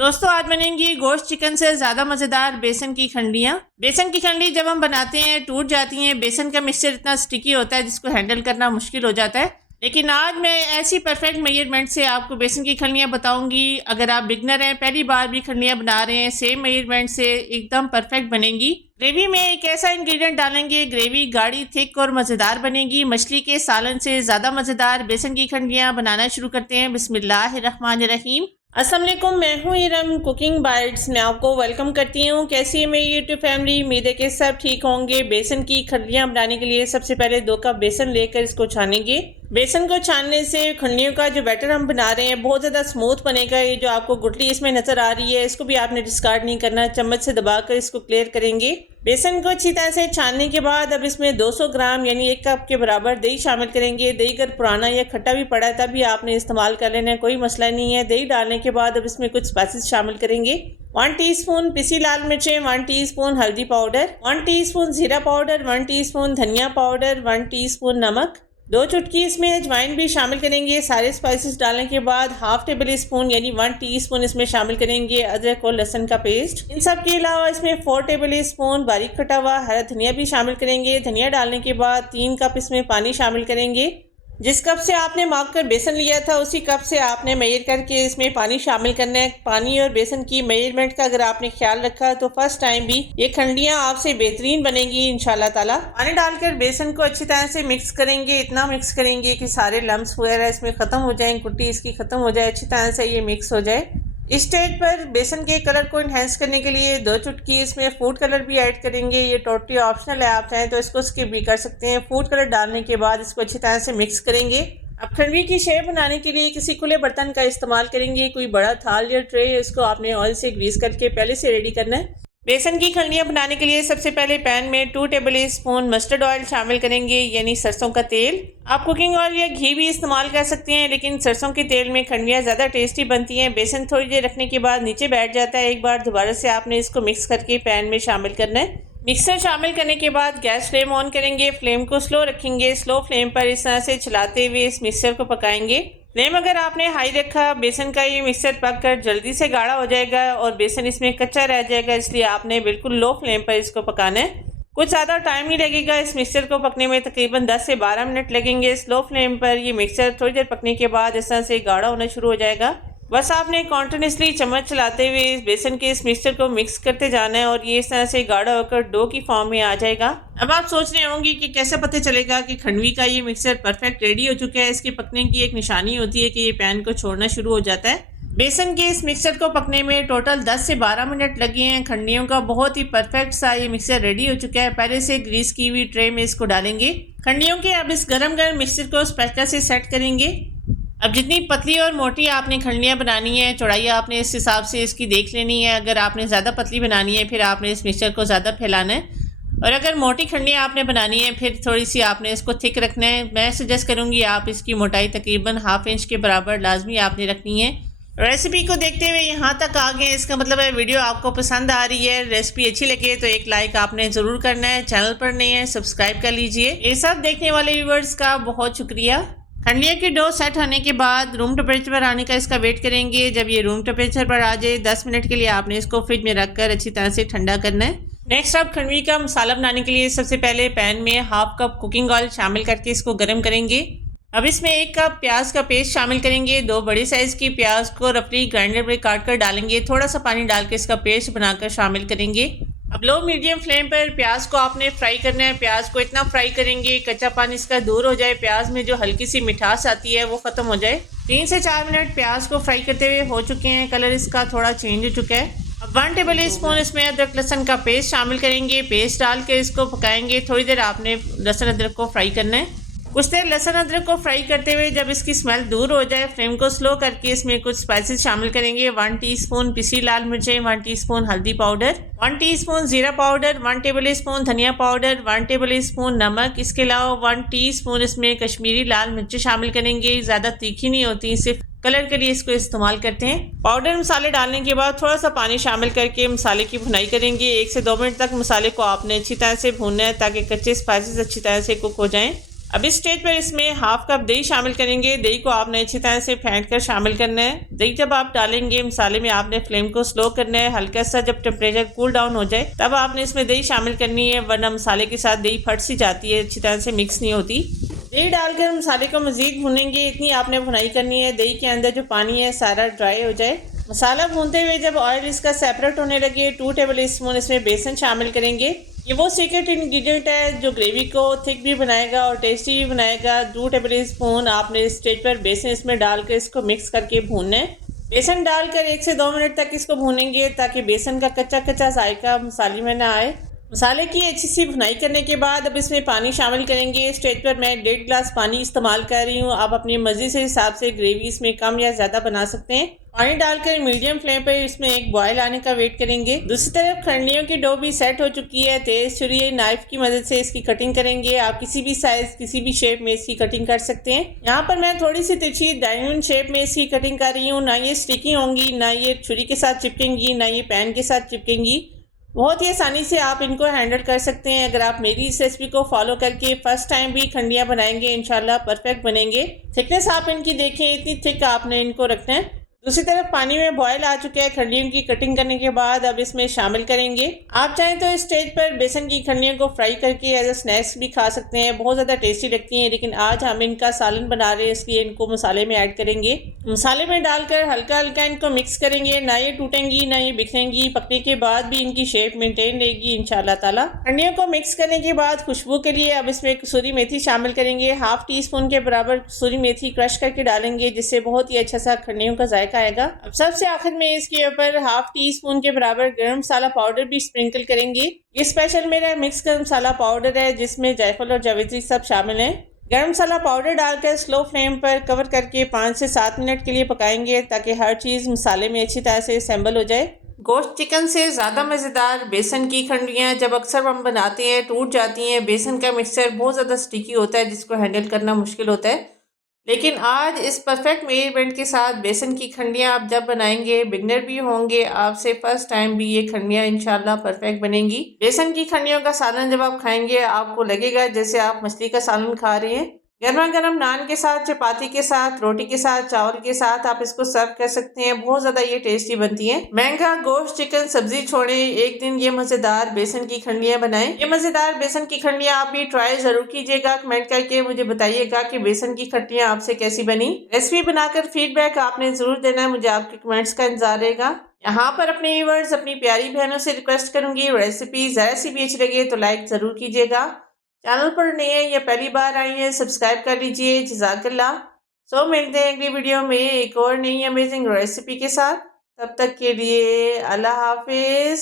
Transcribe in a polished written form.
दोस्तों आज बनेंगी गोश्त चिकन से ज़्यादा मज़ेदार बेसन की खंडियाँ। बेसन की खंडी जब हम बनाते हैं टूट जाती हैं। बेसन का मिक्सचर इतना स्टिकी होता है जिसको हैंडल करना मुश्किल हो जाता है। लेकिन आज मैं ऐसी परफेक्ट मेजरमेंट से आपको बेसन की खंडियाँ बताऊंगी। अगर आप बिगनर हैं, पहली बार भी खंडियाँ बना रहे हैं, सेम मेजरमेंट से एकदम परफेक्ट बनेंगी। ग्रेवी में एक ऐसा इंग्रेडिएंट डालेंगे, ग्रेवी गाढ़ी थिक और मज़ेदार बनेगी। मछली के सालन से ज़्यादा मज़ेदार बेसन की खंडियाँ बनाना शुरू करते हैं। बिस्मिल्लाहिर्रहमानिर्रहीम। अस्सलाम वालेकुम, मैं हूँ इरम कुकिंग बाइट्स में आपको वेलकम करती हूँ। कैसी है मेरी यूट्यूब फैमिली? उम्मीद है कि सब ठीक होंगे। बेसन की खंडियाँ बनाने के लिए सबसे पहले 2 कप बेसन लेकर इसको छानेंगे। बेसन को छानने से खंडियों का जो बैटर हम बना रहे हैं बहुत ज़्यादा स्मूथ बनेगा। ये जो आपको गुठली इसमें नज़र आ रही है इसको भी आपने डिस्कार्ड नहीं करना, चम्मच से दबाकर इसको क्लियर करेंगे। बेसन को अच्छी तरह से छानने के बाद अब इसमें 200 ग्राम यानी 1 कप के बराबर दही शामिल करेंगे। दही अगर पुराना या खट्टा भी पड़ा है तभी आपने इस्तेमाल कर लेना है, कोई मसला नहीं है। दही डालने के बाद अब इसमें कुछ स्पाइसेस शामिल करेंगे। 1 टीस्पून पिसी लाल मिर्चें, 1 टीस्पून हल्दी पाउडर, 1 टीस्पून जीरा पाउडर, 1 टीस्पून धनिया पाउडर, 1 टीस्पून नमक, 2 चुटकी इसमें अजवाइन भी शामिल करेंगे। सारे स्पाइसेस डालने के बाद हाफ टेबल स्पून यानी 1 टीस्पून इसमें शामिल करेंगे अदरक और लहसुन का पेस्ट। इन सब के अलावा इसमें 4 टेबल स्पून बारीक कटा हुआ हरा धनिया भी शामिल करेंगे। धनिया डालने के बाद 3 कप इसमें पानी शामिल करेंगे। जिस कप से आपने माप कर बेसन लिया था उसी कप से आपने मेजर करके इसमें पानी शामिल करना है। पानी और बेसन की मेजरमेंट का अगर आपने ख्याल रखा तो फर्स्ट टाइम भी ये खंडियाँ आपसे बेहतरीन बनेगी इंशाल्लाह ताला। पानी डालकर बेसन को अच्छी तरह से मिक्स करेंगे, इतना मिक्स करेंगे कि सारे लम्स वगैरह इसमें ख़त्म हो जाए, कुट्टी इसकी ख़त्म हो जाए, अच्छी तरह से ये मिक्स हो जाए। इस स्टेज पर बेसन के कलर को इन्हेंस करने के लिए 2 चुटकी इसमें फूड कलर भी ऐड करेंगे। ये टोटली ऑप्शनल है, आप चाहें तो इसको स्किप भी कर सकते हैं। फूड कलर डालने के बाद इसको अच्छी तरह से मिक्स करेंगे। अब खंडवी की शेप बनाने के लिए किसी खुले बर्तन का इस्तेमाल करेंगे। कोई बड़ा थाल या ट्रे इसको आपने ऑयल से ग्रीस करके पहले से रेडी करना है। बेसन की खंडियाँ बनाने के लिए सबसे पहले पैन में 2 टेबल स्पून मस्टर्ड ऑयल शामिल करेंगे यानी सरसों का तेल। आप कुकिंग ऑयल या घी भी इस्तेमाल कर सकते हैं लेकिन सरसों के तेल में खंडियाँ ज़्यादा टेस्टी बनती हैं। बेसन थोड़ी देर रखने के बाद नीचे बैठ जाता है, एक बार दोबारा से आपने इसको मिक्स करके पैन में शामिल करना है। मिक्सर शामिल करने के बाद गैस फ्लेम ऑन करेंगे, फ्लेम को स्लो रखेंगे। स्लो फ्लेम पर इस तरह से चलाते हुए इस मिक्सर को पकाएंगे। फ्लेम अगर आपने हाई रखा बेसन का ये मिक्सर पककर जल्दी से गाढ़ा हो जाएगा और बेसन इसमें कच्चा रह जाएगा, इसलिए आपने बिल्कुल लो फ्लेम पर इसको पकाना है। कुछ ज़्यादा टाइम नहीं लगेगा इस मिक्सर को पकने में, तकरीबन 10 से 12 मिनट लगेंगे। स्लो फ्लेम पर ये मिक्सर थोड़ी देर पकने के बाद इस तरह से गाढ़ा होना शुरू हो जाएगा। बस आपने कॉन्टिन्यूसली चम्मच चलाते हुए इस बेसन के इस मिक्सचर को मिक्स करते जाना है और ये इस तरह से गाढ़ा होकर डो की फॉर्म में आ जाएगा। अब आप सोच रहे होंगे कि कैसे पता चलेगा कि खंडवी का ये मिक्सचर परफेक्ट रेडी हो चुका है। इसके पकने की एक निशानी होती है कि ये पैन को छोड़ना शुरू हो जाता है। बेसन के इस मिक्सचर को पकने में टोटल 10 से 12 मिनट लगे हैं। खंडियों का बहुत ही परफेक्ट सा ये मिक्सचर रेडी हो चुका है। पहले से ग्रीस की हुई ट्रे में इसको डालेंगे खंडियों के। अब इस गरम गरम मिक्सचर को स्पैचुला से सेट करेंगे। अब जितनी पतली और मोटी आपने खंडियाँ बनानी है, चौड़ाई आपने इस हिसाब से इसकी देख लेनी है। अगर आपने ज़्यादा पतली बनानी है फिर आपने इस मिक्सचर को ज़्यादा फैलाना है, और अगर मोटी खंडियाँ आपने बनानी है फिर थोड़ी सी आपने इसको थिक रखना है। मैं सजेस्ट करूँगी आप इसकी मोटाई तकरीबन ½ इंच के बराबर लाजमी आपने रखनी है। रेसिपी को देखते हुए यहाँ तक आ गए, इसका मतलब है वीडियो आपको पसंद आ रही है। रेसिपी अच्छी लगे तो एक लाइक आपने ज़रूर करना है। चैनल पर नए हैं सब्सक्राइब कर लीजिए। ये सब देखने वाले व्यूवर्स का बहुत शुक्रिया। खंडिया की डो सेट होने के बाद रूम टेम्परेचर पर आने का इसका वेट करेंगे। जब ये रूम टेम्परेचर पर आ जाए 10 मिनट के लिए आपने इसको फ्रिज में रखकर अच्छी तरह से ठंडा करना है। नेक्स्ट अब खंडवी का मसाला बनाने के लिए सबसे पहले पैन में ½ कप कुकिंग ऑयल शामिल करके इसको गर्म करेंगे। अब इसमें 1 कप प्याज का पेस्ट शामिल करेंगे। 2 बड़ी साइज़ की प्याज को रफली ग्राइंडर में काट कर डालेंगे। थोड़ा सा पानी डाल के इसका पेस्ट बनाकर शामिल करेंगे। अब लो मीडियम फ्लेम पर प्याज को आपने फ्राई करना है। प्याज को इतना फ्राई करेंगे कच्चा पानी इसका दूर हो जाए, प्याज में जो हल्की सी मिठास आती है वो ख़त्म हो जाए। 3 से 4 मिनट प्याज को फ्राई करते हुए हो चुके हैं, कलर इसका थोड़ा चेंज हो चुका है। अब 1 टेबल स्पून इसमें अदरक लहसुन का पेस्ट शामिल करेंगे। पेस्ट डाल के इसको पकाएंगे। थोड़ी देर आपने लहसुन अदरक को फ्राई करना है। कुछ देर लहसुन अदरक को फ्राई करते हुए जब इसकी स्मेल दूर हो जाए फ्लेम को स्लो करके इसमें कुछ स्पाइसेस शामिल करेंगे। 1 टीस्पून पिसी लाल मिर्चें, 1 टीस्पून हल्दी पाउडर, 1 टीस्पून जीरा पाउडर, 1 टेबल स्पून धनिया पाउडर, 1 टेबल स्पून नमक। इसके अलावा 1 टीस्पून इसमें कश्मीरी लाल मिर्चें शामिल करेंगे। ज़्यादा तीखी नहीं होती, सिर्फ कलर के लिए इसको इस्तेमाल करते हैं। पाउडर मसाले डालने के बाद थोड़ा सा पानी शामिल करके मसाले की भुनाई करेंगे। 1 से 2 मिनट तक मसाले को आपने अच्छी तरह से भूनना है ताकि कच्चे स्पाइसेस अच्छी तरह से कुक हो जाएं। अब इस स्टेज पर इसमें हाफ कप दही शामिल करेंगे। दही को आपने अच्छी तरह से फेंट कर शामिल करना है। दही जब आप डालेंगे मसाले में आपने फ्लेम को स्लो करना है। हल्का सा जब टेम्परेचर कूल डाउन हो जाए तब आपने इसमें दही शामिल करनी है, वरना मसाले के साथ दही फट सी जाती है, अच्छी तरह से मिक्स नहीं होती। दही डालकर मसाले को मजीद भूनेंगे, इतनी आपने भुनाई करनी है दही के अंदर जो पानी है सारा ड्राई हो जाए। मसाला भूनते हुए जब ऑयल इसका सेपरेट होने लगे 2 टेबल स्पून इसमें बेसन शामिल करेंगे। ये वो सीक्रेट इंग्रेडिएंट है जो ग्रेवी को थिक भी बनाएगा और टेस्टी भी बनाएगा। 2 टेबल स्पून आपने स्टेज पर बेसन इसमें डालकर इसको मिक्स करके भूनना है। बेसन डालकर 1 से 2 मिनट तक इसको भूनेंगे ताकि बेसन का कच्चा कच्चा जायका मसाले में ना आए। मसाले की अच्छी सी भुनाई करने के बाद अब इसमें पानी शामिल करेंगे। स्टेज पर मैं 1.5 गिलास पानी इस्तेमाल कर रही हूँ। आप अपनी मर्जी से हिसाब से ग्रेवी इसमें कम या ज़्यादा बना सकते हैं। पानी डालकर मीडियम फ्लेम पर इसमें एक बॉयल आने का वेट करेंगे। दूसरी तरफ खंडलियों की डो भी सेट हो चुकी है। तेज छुरी नाइफ की मदद से इसकी कटिंग करेंगे। आप किसी भी साइज किसी भी शेप में इसकी कटिंग कर सकते हैं। यहाँ पर मैं थोड़ी सी तिरछी डायमंड शेप में इसकी कटिंग कर रही हूँ। ना ये स्टिकी होंगी, ना ये छुरी के साथ चिपकेंगी, ना ये पैन के साथ चिपकेंगी। बहुत ही आसानी से आप इनको हैंडल कर सकते हैं। अगर आप मेरी इस रेसिपी को फॉलो करके फर्स्ट टाइम भी खंडियाँ बनाएंगे इंशाल्लाह परफेक्ट बनेंगे। थिकनेस आप इनकी देखें, इतनी थिक आपने इनको रखना है। दूसरी तरफ पानी में बॉयल आ चुका है। खंडियों की कटिंग करने के बाद अब इसमें शामिल करेंगे। आप चाहें तो इस स्टेज पर बेसन की खंडियों को फ्राई करके एज अ स्नैक्स भी खा सकते हैं, बहुत ज़्यादा टेस्टी लगती हैं। लेकिन आज हम इनका सालन बना रहे हैं इसलिए इनको मसाले में ऐड करेंगे। मसाले में डालकर हल्का हल्का इनको मिक्स करेंगे। ना ये टूटेंगी ना ये बिखरेंगी। पकने के बाद भी इनकी शेप मेंटेन रहेगी इंशाल्लाह ताला। खंडियों को मिक्स करने के बाद खुशबू के लिए अब इसमें कसूरी मेथी शामिल करेंगे। हाफ टी स्पून के बराबर कसूरी मेथी क्रश करके डालेंगे, जिससे बहुत ही अच्छा सा खंडियों का जायका आएगा। अब सबसे आखिर में इसके ऊपर हाफ टी स्पून के बराबर गरम मसाला पाउडर भी स्प्रिंकल करेंगे। ये स्पेशल मेरा मिक्स गरम मसाला पाउडर है जिसमें जायफल और जावित्री सब शामिल हैं। गरम मसाला पाउडर डालकर स्लो फ्लेम पर कवर करके 5 से 7 मिनट के लिए पकाएंगे ताकि हर चीज़ मसाले में अच्छी तरह से असेंबल हो जाए। गोश्त चिकन से ज़्यादा मज़ेदार बेसन की खंडियाँ जब अक्सर हम बनाते हैं टूट जाती हैं। बेसन का मिक्सचर बहुत ज़्यादा स्टिकी होता है जिसको हैंडल करना मुश्किल होता है। लेकिन आज इस परफेक्ट मेजरमेंट के साथ बेसन की खंडियाँ आप जब बनाएंगे, बिगनर भी होंगे आपसे फर्स्ट टाइम भी ये खंडियाँ इंशाल्लाह परफेक्ट बनेंगी। बेसन की खंडियों का सालन जब आप खाएंगे आपको लगेगा जैसे आप मछली का सालन खा रहे हैं। गर्मा गर्म नान के साथ, चपाती के साथ, रोटी के साथ, चावल के साथ आप इसको सर्व कर सकते हैं। बहुत ज़्यादा ये टेस्टी बनती है। महंगा गोश्त चिकन सब्जी छोड़े, एक दिन ये मज़ेदार बेसन की खंडियाँ बनाएं। ये मज़ेदार बेसन की खंडियाँ आप भी ट्राई ज़रूर कीजिएगा। कमेंट करके मुझे बताइएगा कि बेसन की खंडियाँ आपसे कैसी बनी। रेसिपी बनाकर फीडबैक आपने ज़रूर देना है, मुझे आपके कमेंट्स का इंतजार रहेगा। यहाँ पर अपने व्यूअर्स, अपनी प्यारी बहनों से रिक्वेस्ट करूंगी, रेसिपी ज़रा सी भी अच्छी लगे तो लाइक ज़रूर कीजिएगा। चैनल पर नए हैं या पहली बार आई हैं सब्सक्राइब कर लीजिए। जज़ाकल्लाह। सो मिलते हैं अगली वीडियो में एक और नई अमेजिंग रेसिपी के साथ। तब तक के लिए अल्लाह हाफिज़।